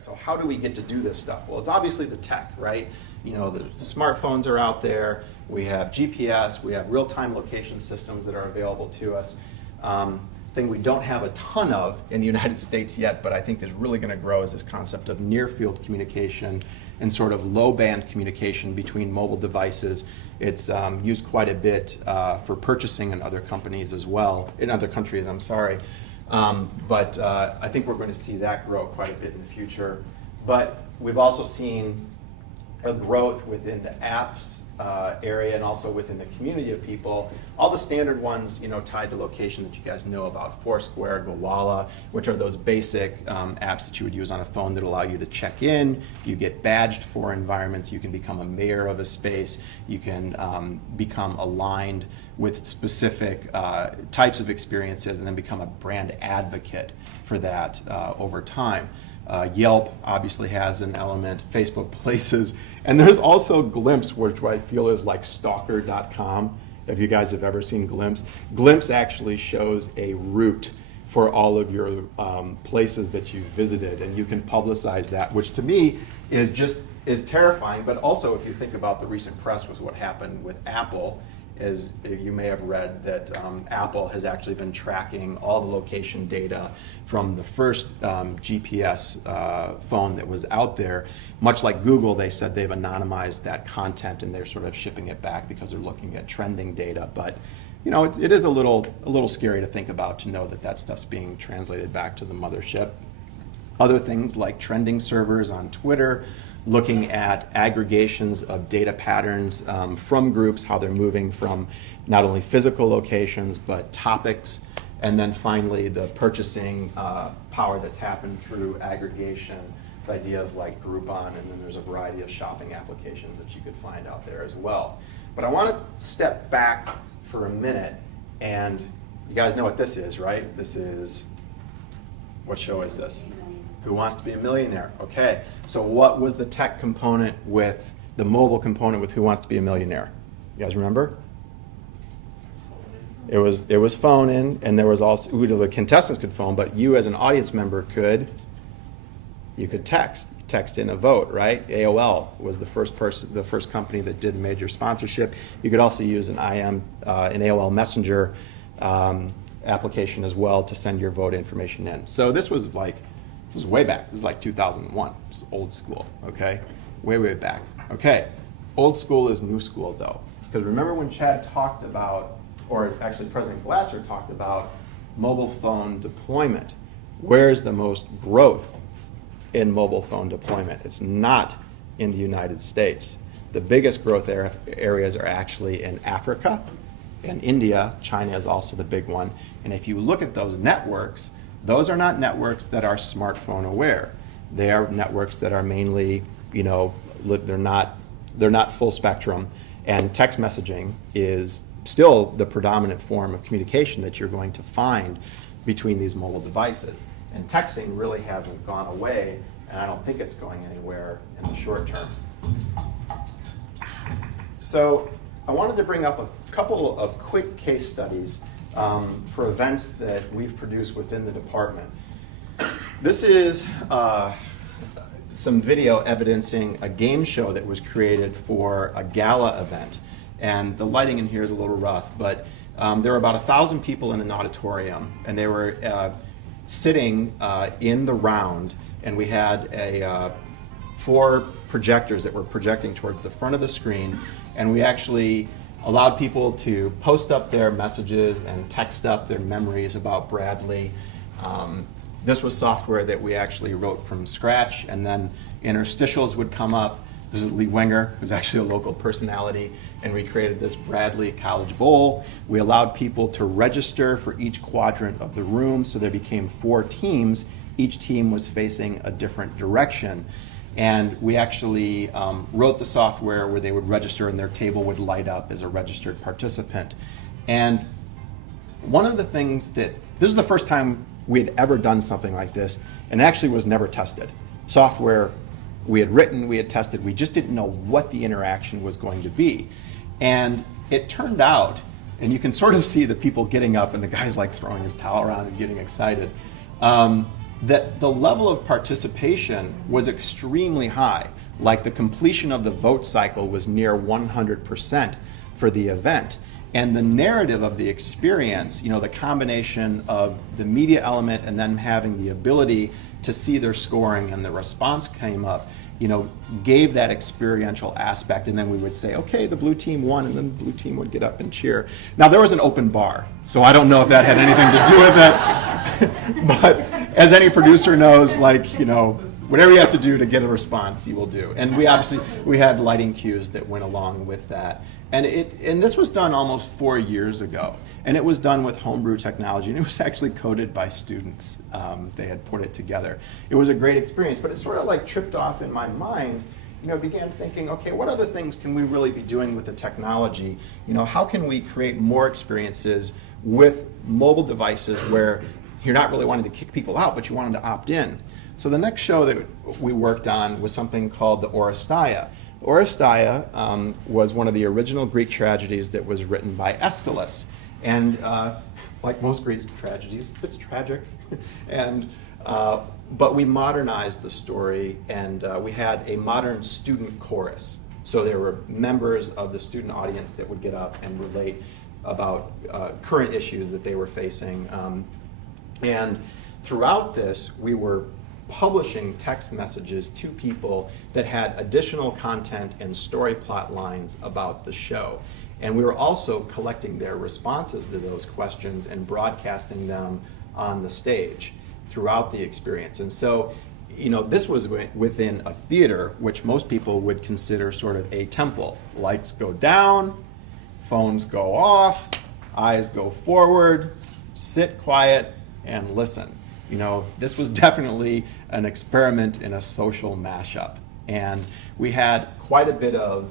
So how do we get to do this stuff? Well, it's obviously the tech, right? You know, the smartphones are out there. We have GPS. We have real-time location systems that are available to us. Thing we don't have a ton of in the United States yet, but I think is really going to grow, is this concept of near-field communication and sort of low-band communication between mobile devices. It's used quite a bit for purchasing in other companies as well, in other countries, I'm sorry. But I think we're going to see that grow quite a bit in the future. But we've also seen a growth within the apps area and also within the community of people. All the standard ones, you know, tied to location that you guys know about, Foursquare, Gowalla, which are those basic apps that you would use on a phone that allow you to check in. You get badged for environments. You can become a mayor of a space. You can become aligned with specific types of experiences and then become a brand advocate for that over time. Yelp obviously has an element, Facebook Places, and there's also Glimpse, which I feel is like stalker.com. If you guys have ever seen Glimpse, Glimpse actually shows a route for all of your places that you've visited, and you can publicize that, which to me is terrifying. But also, if you think about the recent press with what happened with Apple, as you may have read, that Apple has actually been tracking all the location data from the first GPS phone that was out there. Much like Google, they said they've anonymized that content and they're sort of shipping it back because they're looking at trending data. But you know, it is a little scary to think about, to know that that stuff's being translated back to the mothership. Other things like trending servers on Twitter, looking at aggregations of data patterns from groups, how they're moving from not only physical locations, but topics. And then finally, the purchasing power that's happened through aggregation, ideas like Groupon, and then there's a variety of shopping applications that you could find out there as well. But I want to step back for a minute, and you guys know what this is, right? This is, what show is this? Who Wants to Be a Millionaire? Okay, so what was the tech component with the mobile component with Who Wants to Be a Millionaire? You guys remember? It was phone in, and there was also, the contestants could phone, but you as an audience member could text in a vote, right? AOL was the first company that did major sponsorship. You could also use an AOL Messenger application as well to send your vote information in. So this was way back. This is like 2001. It's old school, okay? Way back. Okay, old school is new school though. Because remember when Chad talked about, or actually President Glasser talked about mobile phone deployment. Where's the most growth in mobile phone deployment? It's not in the United States. The biggest growth areas are actually in Africa and India. China is also the big one. And if you look at those networks, those are not networks that are smartphone aware. They are networks that are mainly, you know, they're not full spectrum. And text messaging is still the predominant form of communication that you're going to find between these mobile devices. And texting really hasn't gone away, and I don't think it's going anywhere in the short term. So I wanted to bring up a couple of quick case studies for events that we've produced within the department. This is some video evidencing a game show that was created for a gala event. And the lighting in here is a little rough, but there were about 1,000 people in an auditorium, and they were sitting in the round, and we had 4 projectors that were projecting towards the front of the screen, and we actually allowed people to post up their messages and text up their memories about Bradley. This was software that we actually wrote from scratch, and then interstitials would come up. This is Lee Wenger, who's actually a local personality, and we created this Bradley College Bowl. We allowed people to register for each quadrant of the room, so there became 4 teams. Each team was facing a different direction. And we actually wrote the software where they would register and their table would light up as a registered participant. And one of the things this is the first time we had ever done something like this, and actually was never tested. Software we had written, we had tested, we just didn't know what the interaction was going to be. And it turned out, and you can sort of see the people getting up and the guy's like throwing his towel around and getting excited. that the level of participation was extremely high. Like the completion of the vote cycle was near 100% for the event. And the narrative of the experience, the combination of the media element and then having the ability to see their scoring and the response came up, gave that experiential aspect. And then we would say, okay, the blue team won, and then the blue team would get up and cheer. Now, there was an open bar, so I don't know if that had anything to do with it. But as any producer knows, whatever you have to do to get a response, you will do. And we had lighting cues that went along with that. And this was done almost 4 years ago. And it was done with homebrew technology, and it was actually coded by students. They had put it together. It was a great experience, but it sort of tripped off in my mind. Began thinking, okay, what other things can we really be doing with the technology? How can we create more experiences with mobile devices where you're not really wanting to kick people out, but you want them to opt in? So the next show that we worked on was something called the Oresteia. Oresteia was one of the original Greek tragedies that was written by Aeschylus. And like most Greek tragedies, it's tragic. But we modernized the story, and we had a modern student chorus. So there were members of the student audience that would get up and relate about current issues that they were facing. And throughout this, we were publishing text messages to people that had additional content and story plot lines about the show. And we were also collecting their responses to those questions and broadcasting them on the stage throughout the experience. And so, this was within a theater, which most people would consider sort of a temple. Lights go down, phones go off, eyes go forward, sit quiet, and listen. This was definitely an experiment in a social mashup. And we had quite a bit of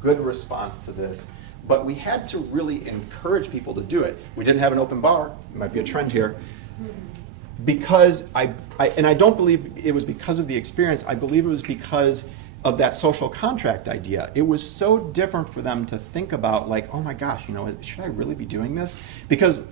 good response to this, but we had to really encourage people to do it. We didn't have an open bar. It might be a trend here. Because I don't believe it was because of the experience. I believe it was because of that social contract idea. It was so different for them to think about, oh my gosh, should I really be doing this? Because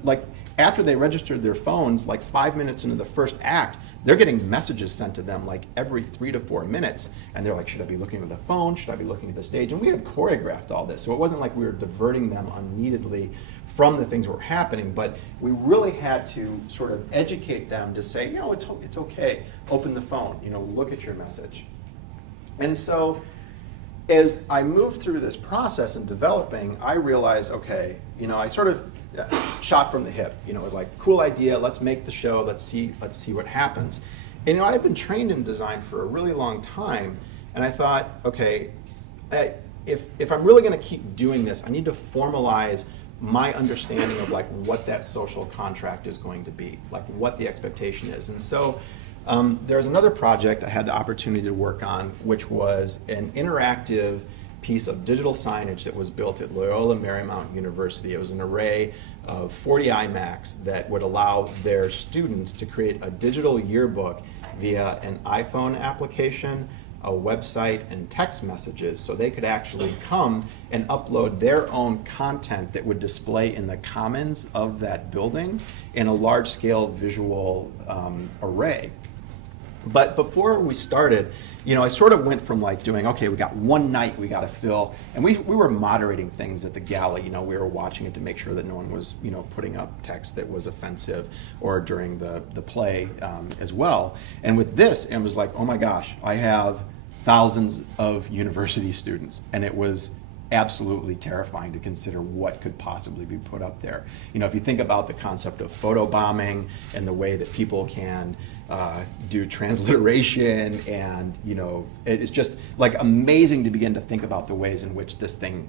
after they registered their phones, 5 minutes into the first act, they're getting messages sent to them every 3 to 4 minutes. And they're like, should I be looking at the phone? Should I be looking at the stage? And we had choreographed all this. So it wasn't like we were diverting them unneededly from the things that were happening, but we really had to sort of educate them to say, it's okay. Open the phone, look at your message. And so as I moved through this process and developing, I realized, okay, I sort of shot from the hip. It was like, cool idea, let's make the show, let's see what happens. And I've been trained in design for a really long time, and I thought, okay, if I'm really going to keep doing this, I need to formalize my understanding of what that social contract is going to be, what the expectation is. And so there's another project I had the opportunity to work on, which was an interactive piece of digital signage that was built at Loyola Marymount University. It was an array of 40 iMacs that would allow their students to create a digital yearbook via an iPhone application, a website, and text messages, so they could actually come and upload their own content that would display in the commons of that building in a large-scale visual array. But before we started, I sort of went from doing, okay, we got one night we got to fill, and we were moderating things at the gala. We were watching it to make sure that no one was, putting up text that was offensive, or during the play as well. And with this, it was like, oh my gosh, I have thousands of university students, and it was absolutely terrifying to consider what could possibly be put up there. If you think about the concept of photobombing and the way that people can do transliteration, and it's just amazing to begin to think about the ways in which this thing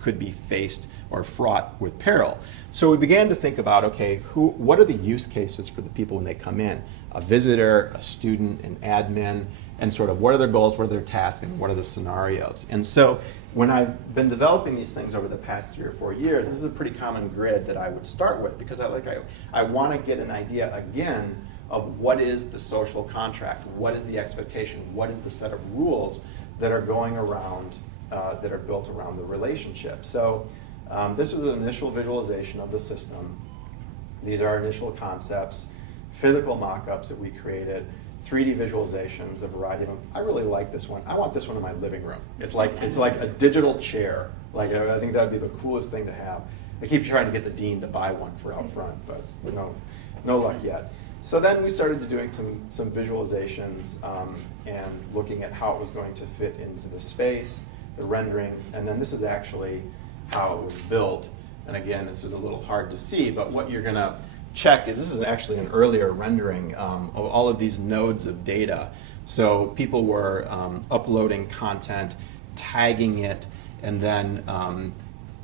could be faced or fraught with peril. So we began to think about, okay, what are the use cases for the people when they come in? A visitor, a student, an admin, and sort of what are their goals, what are their tasks, and what are the scenarios. And so when I've been developing these things over the past 3 or 4 years, this is a pretty common grid that I would start with, because I want to get an idea again of what is the social contract, what is the expectation, what is the set of rules that are going around, that are built around the relationship. So this was an initial visualization of the system. These are our initial concepts. physical mock-ups that we created, 3D visualizations, a variety of them. I really like this one. I want this one in my living room. It's like a digital chair. Like, I think that'd be the coolest thing to have. I keep trying to get the dean to buy one for out front, but no luck yet. So then we started doing some visualizations and looking at how it was going to fit into the space, the renderings, and then this is actually how it was built. And again, this is a little hard to see, but what you're going to check is this is actually an earlier rendering of all of these nodes of data. So people were uploading content, tagging it, and then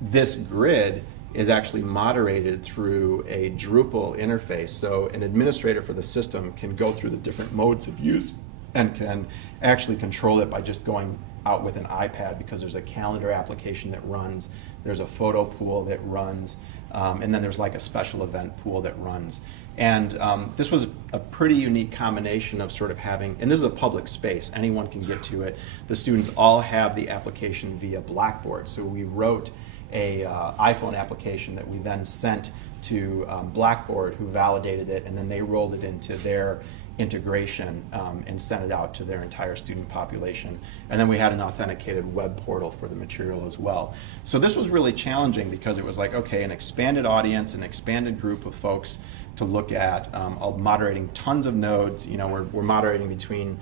this grid is actually moderated through a Drupal interface. So an administrator for the system can go through the different modes of use and can actually control it by just going out with an iPad, because there's a calendar application that runs, there's a photo pool that runs, and then there's like a special event pool that runs. And this was a pretty unique combination of sort of having, and this is a public space, anyone can get to it. The students all have the application via Blackboard. So we wrote a iPhone application that we then sent to Blackboard, who validated it, and then they rolled it into their integration and sent it out to their entire student population. And then we had an authenticated web portal for the material as well. So this was really challenging because it was like, okay, an expanded audience, an expanded group of folks to look at, moderating tons of nodes. You know, we're moderating between,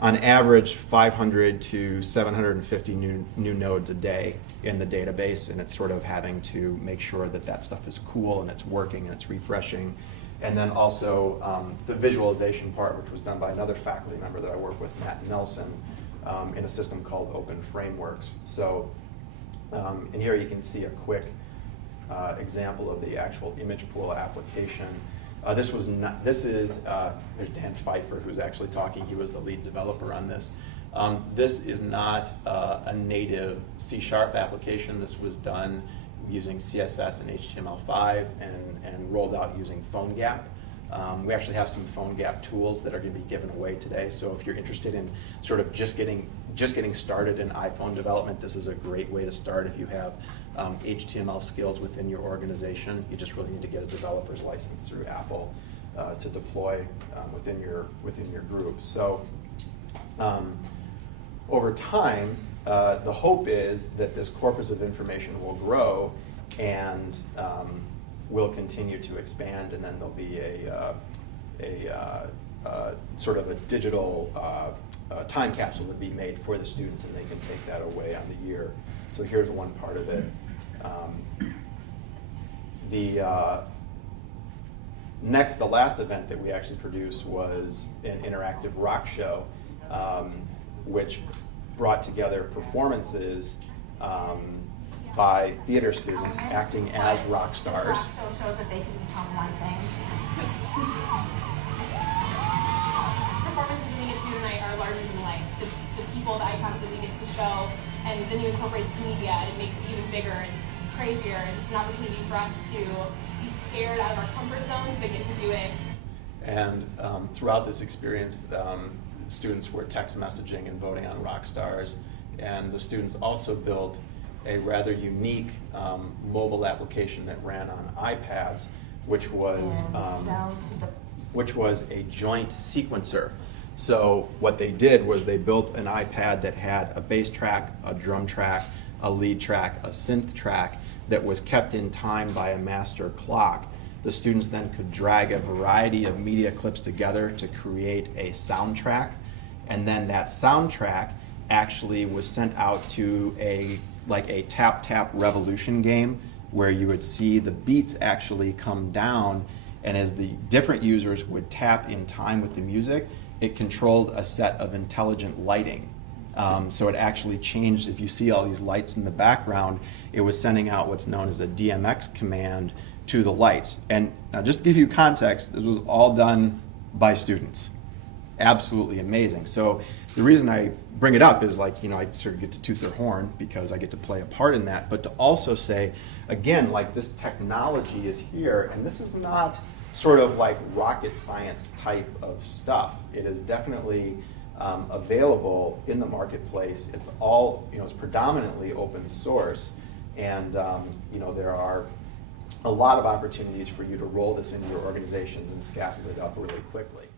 on average, 500 to 750 new nodes a day in the database, and it's sort of having to make sure that that stuff is cool and it's working and it's refreshing. And then also the visualization part, which was done by another faculty member that I work with, Matt Nelson, in a system called Open Frameworks. So, and here you can see a quick example of the actual image pool application. This is there's Dan Pfeiffer, who's actually talking. He was the lead developer on this. This is not a native C# application. This was done using CSS and HTML5 and rolled out using PhoneGap. We actually have some PhoneGap tools that are going to be given away today. So if you're interested in sort of just getting started in iPhone development, this is a great way to start. If you have HTML skills within your organization, you just really need to get a developer's license through Apple to deploy within your group. So over time, the hope is that this corpus of information will grow and will continue to expand, and then there'll be a sort of a digital time capsule to be made for the students, and they can take that away on the year. So here's one part of it. The last event that we actually produced was an interactive rock show, which brought together performances by theater students acting as rock stars. This rock show shows that they can become one thing. Performances we get to do tonight are larger than life. The people, the icons that we get to show, and then you incorporate the media, and it makes it even bigger and crazier. And it's an opportunity for us to be scared out of our comfort zones, but get to do it. And throughout this experience, students were text messaging and voting on rock stars, and the students also built a rather unique mobile application that ran on iPads, which was a joint sequencer. So what they did was they built an iPad that had a bass track, a drum track, a lead track, a synth track that was kept in time by a master clock. The students then could drag a variety of media clips together to create a soundtrack, and then that soundtrack actually was sent out to a tap revolution game where you would see the beats actually come down, and as the different users would tap in time with the music, it controlled a set of intelligent lighting. So it actually changed. If you see all these lights in the background, it was sending out what's known as a DMX command to the lights. And now, just to give you context, this was all done by students. Absolutely amazing. So the reason I bring it up is, I sort of get to toot their horn because I get to play a part in that, but to also say, again, this technology is here, and this is not sort of like rocket science type of stuff. It is definitely available in the marketplace. It's all, it's predominantly open source, and there are a lot of opportunities for you to roll this into your organizations and scaffold it up really quickly.